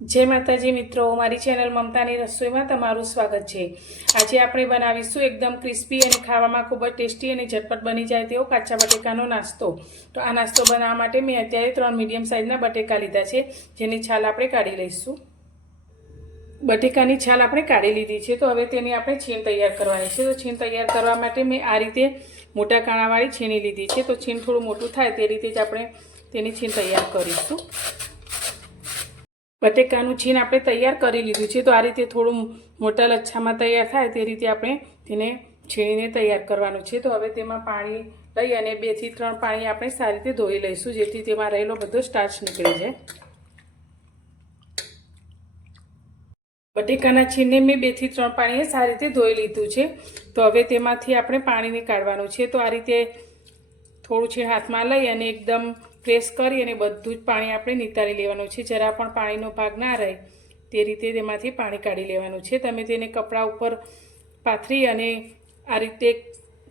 જય માતાજી મિત્રો, મારી ચેનલ મમતાની રસોઈમાં તમારું સ્વાગત છે. આજે આપણે બનાવીશું એકદમ ક્રિસ્પી અને ખાવામાં ખૂબ જ ટેસ્ટી અને ઝટપટ બની જાય તેવો કાચા બટેકાનો નાસ્તો. તો આ નાસ્તો બનાવવા માટે મેં અત્યારે ત્રણ મીડિયમ સાઇઝના બટેકા લીધા છે, જેની છાલ આપણે કાઢી લઈશું. બટેકાની છાલ આપણે કાઢી લીધી છે, તો હવે તેની આપણે છીણ તૈયાર કરવાની છે. તો છીણ તૈયાર કરવા માટે મેં આ રીતે મોટા કાણાવાળી છીણી લીધી છે. તો છીણ થોડું મોટું થાય તે રીતે જ આપણે તેની છીણ તૈયાર કરીશું. બટેકાનું છીણ આપણે તૈયાર કરી લીધું છે. તો આ રીતે થોડું મોટા લચ્છામાં તૈયાર થાય તે રીતે આપણે તેને છીણીને તૈયાર કરવાનું છે. તો હવે તેમાં પાણી લઈ અને બેથી ત્રણ પાણી આપણે સારી રીતે ધોઈ લઈશું, જેથી તેમાં રહેલો બધો સ્ટાર્ચ નીકળી જાય. બટેકાના છીણને મેં બેથી ત્રણ પાણીએ સારી રીતે ધોઈ લીધું છે. તો હવે તેમાંથી આપણે પાણીને કાઢવાનું છે. તો આ રીતે થોડું છીણ હાથમાં લઈ અને એકદમ પ્રેસ કરી અને બધું જ પાણી આપણે નિતારી લેવાનું છે. જરા પણ પાણીનો ભાગ ના રહે તે રીતે તેમાંથી પાણી કાઢી લેવાનું છે. તમે તેને કપડાં ઉપર પાથરી અને આ રીતે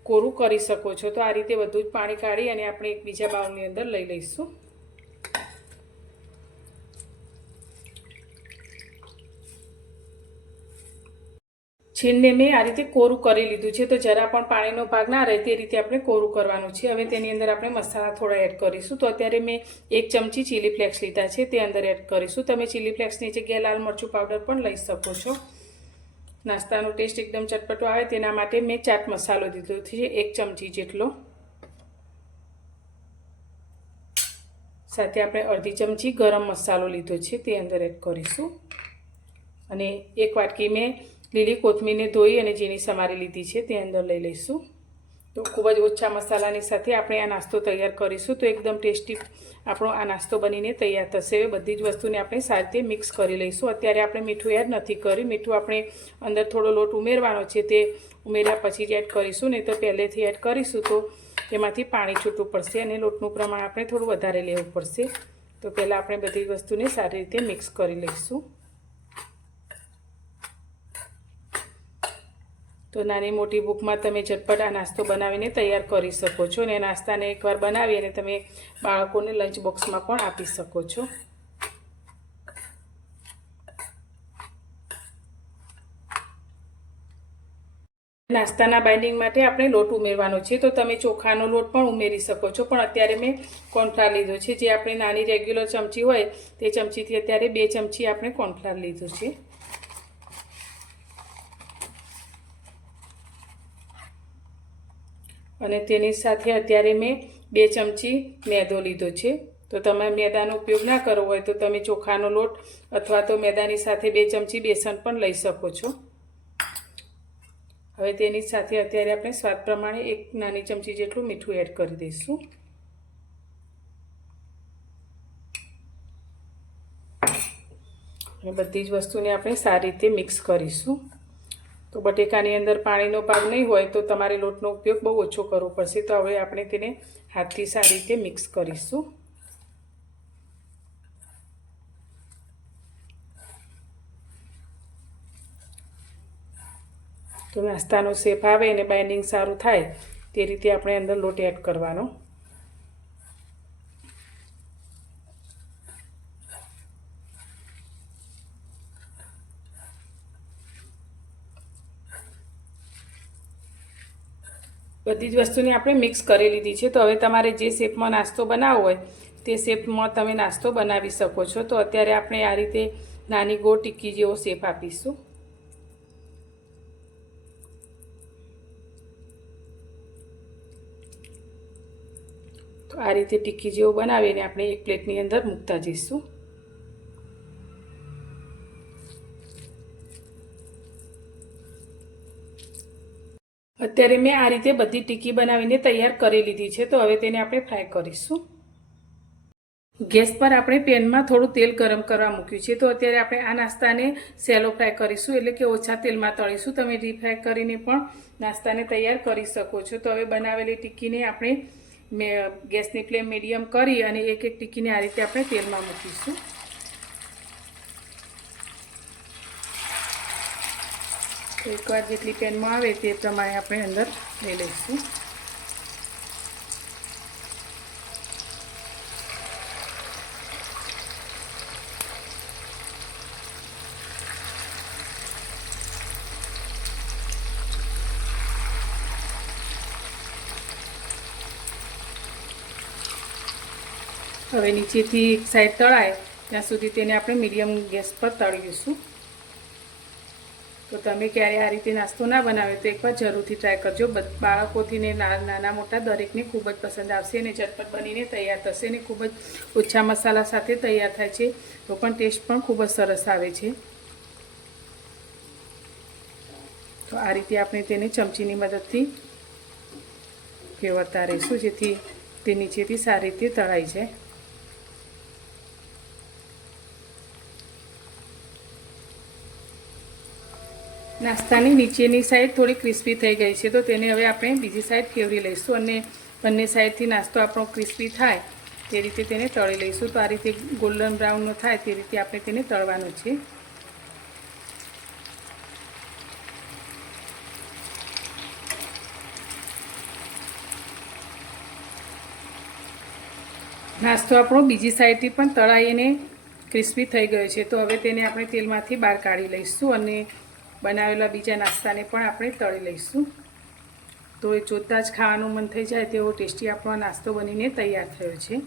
કોરું કરી શકો છો. તો આ રીતે બધું જ પાણી કાઢી અને આપણે એકબીજા બાઉલની અંદર લઈ લઈશું. છીણને મેં આ રીતે કોરું કરી લીધું છે. તો જરા પણ પાણીનો ભાગ ના રહે તે રીતે આપણે કોરું કરવાનું છે. હવે તેની અંદર આપણે મસાલા થોડા એડ કરીશું. તો અત્યારે મેં એક ચમચી ચીલી ફ્લેક્સ લીધા છે. તે અંદર એડ કરીશું. તમે ચીલી ફ્લેક્સની જગ્યાએ લાલ મરચું પાવડર પણ લઈ શકો છો. નાસ્તાનો ટેસ્ટ એકદમ ચટપટો આવે. તેના માટે મેં ચાટ મસાલો દીધો છે. એક ચમચી જેટલો. સાથે આપણે અડધી ચમચી ગરમ મસાલો લીધો છે. તે અંદર એડ કરીશું. અને એક વાટકી મેં લીલી કોથમીરને ધોઈ અને જેની સમારી લીધી છે, તે અંદર લઈ લઈશું. તો ખૂબ જ ઓછા મસાલાની સાથે આપણે આ નાસ્તો તૈયાર કરીશું તો એકદમ ટેસ્ટી આપણો આ નાસ્તો બનીને તૈયાર થશે. બધી જ વસ્તુને આપણે સારી રીતે મિક્સ કરી લઈશું. અત્યારે આપણે મીઠું એડ નથી કર્યું. મીઠું આપણે અંદર થોડો લોટ ઉમેરવાનો છે તે ઉમેર્યા પછી જ એડ કરીશું, નહીં તો પહેલેથી એડ કરીશું તો તેમાંથી પાણી છૂટવું પડશે અને લોટનું પ્રમાણ આપણે થોડું વધારે લેવું પડશે. તો પહેલાં આપણે બધી વસ્તુને સારી રીતે મિક્સ કરી લઈશું. તો નાની મોટી બુકમાં તમે ઝટપટ આ નાસ્તો બનાવીને તૈયાર કરી શકો છો અને નાસ્તાને એકવાર બનાવી અને તમે બાળકોને લંચ બોક્સમાં પણ આપી શકો છો. નાસ્તાના બાઇન્ડિંગ માટે આપણે લોટ ઉમેરવાનો છે. તો તમે ચોખાનો લોટ પણ ઉમેરી શકો છો. પણ અત્યારે મેં કોર્નફ્લાર લીધો છે. જે આપણે નાની રેગ્યુલર ચમચી હોય તે ચમચીથી અત્યારે બે ચમચી આપણે કોર્નફ્લાર લીધું છે. અને તેની સાથે અત્યારે મેં બે ચમચી મેદો લીધો છે. તો તમે મેદાનો ઉપયોગ ના કરવો હોય તો તમે ચોખાનો લોટ અથવા તો મેદાની સાથે બે ચમચી બેસન પણ લઈ શકો છો. હવે તેની સાથે અત્યારે આપણે સ્વાદ પ્રમાણે એક નાની ચમચી જેટલું મીઠું એડ કરી દઈશું. અને બધી જ વસ્તુને આપણે સારી રીતે મિક્સ કરીશું. તો બટેકાની અંદર પાણીનો ભાગ નહીં હોય તો તમારે લોટનો ઉપયોગ બહુ ઓછો કરવો પડશે. તો હવે આપણે તેને હાથથી સારી રીતે મિક્સ કરીશું. તો નાસ્તાનો શેપ આવે અને બાઇન્ડિંગ સારું થાય તે રીતે આપણે અંદર લોટ એડ કરવાનો. બધી જ વસ્તુને આપણે મિક્સ કરી લીધી છે. તો હવે તમારે જે શેપમાં નાસ્તો બનાવવો હોય, તે શેપમાં તમે નાસ્તો બનાવી શકો છો. તો અત્યારે આપણે આ રીતે નાની ગોળ ટિક્કી જેવો શેપ આપીશું. તો આ રીતે ટિક્કી જેવો બનાવીને આપણે એક પ્લેટની અંદર મૂકતા જઈશું. અત્યારે મેં આ રીતે બધી ટીકી બનાવીને તૈયાર કરી લીધી છે, તો હવે તેને આપણે ફ્રાય કરીશું. ગેસ પર આપણે પેનમાં થોડું તેલ ગરમ કરવા મૂક્યું છે, તો અત્યારે આપણે આ નાસ્તાને સેલો ફ્રાય કરીશું, એટલે કે ઓછા તેલમાં તળીશું. તમે રીફ્રાય કરીને પણ નાસ્તાને તૈયાર કરી શકો છો. તો હવે બનાવેલી ટીકીને આપણે ગેસની ફ્લેમ મીડિયમ કરી અને એક એક ટીકીને આ રીતે આપણે તેલમાં મૂકીશું. એકવાર જેટલી પેનમાં આવે તે પ્રમાણે આપણે અંદર લઈ લઈશું. હવે નીચેથી એક સાઈડ તળાય, ત્યાં સુધી તેને આપણે મીડિયમ ગેસ પર તળીશું. તો તમે ક્યારે આ રીતે નાસ્તો ના બનાવ્યો તો એકવાર જરૂરથી ટ્રાય કરજો. બાળકોથી ને, નાના મોટા દરેકને ખૂબ જ પસંદ આવશે અને ઝટપટ બનીને તૈયાર થશે ને ખૂબ જ ઓછા મસાલા સાથે તૈયાર થાય છે. તો પણ ટેસ્ટ પણ ખૂબ જ સરસ આવે છે. તો આ રીતે આપણે તેને ચમચીની મદદથી ફેવરતા રહીશું જેથી તે નીચેથી સારી રીતે તળાઈ જાય. નાસ્તાની નીચેની સાઈડ થોડી ક્રિસ્પી થઈ ગઈ છે, તો તેને હવે આપણે બીજી સાઈડ ફેવરી લઈશું અને બંને સાઈડથી નાસ્તો આપણો ક્રિસ્પી થાય તે રીતે તેને તળી લઈશું. તો આ રીતે ગોલ્ડન બ્રાઉનનો થાય તે રીતે આપણે તેને તળવાનું છે. નાસ્તો આપણો બીજી સાઈડથી પણ તળાઈને ક્રિસ્પી થઈ ગયો છે, તો હવે તેને આપણે તેલમાંથી બહાર કાઢી લઈશું અને બનાવેલા બીજા નાસ્તાને પણ આપણે તળી લઈશું. તો એ જોતાં જ ખાવાનું મન થઈ જાય તેવો ટેસ્ટી આપણો નાસ્તો બનીને તૈયાર થયો છે.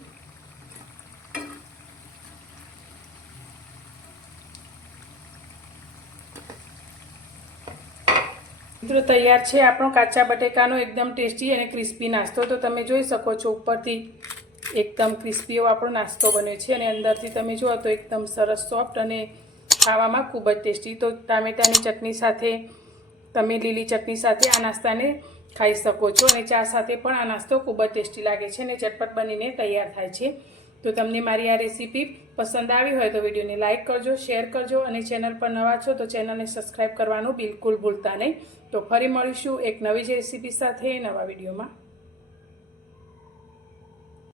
મિત્રો, તૈયાર છે આપણો કાચા બટેકાનો એકદમ ટેસ્ટી અને ક્રિસ્પી નાસ્તો. તો તમે જોઈ શકો છો, ઉપરથી એકદમ ક્રિસ્પી એવો આપણો નાસ્તો બન્યો છે અને અંદરથી તમે જુઓ તો એકદમ સરસ, સોફ્ટ અને ખાવામાં ખૂબ જ ટેસ્ટી. તો ટામેટાની ચટણી સાથે, તમે લીલી ચટણી સાથે આ નાસ્તાને ખાઈ શકો છો અને ચા સાથે પણ આ નાસ્તો ખૂબ જ ટેસ્ટી લાગે છે અને ચટપટ બનીને તૈયાર થાય છે. તો તમને મારી આ રેસીપી પસંદ આવી હોય તો વિડીયોને લાઇક કરજો, શેર કરજો અને ચેનલ પર નવા છો તો ચેનલને સબસ્ક્રાઈબ કરવાનું બિલકુલ ભૂલતા નહીં. તો ફરી મળીશું એક નવી જ રેસીપી સાથે નવા વિડીયોમાં.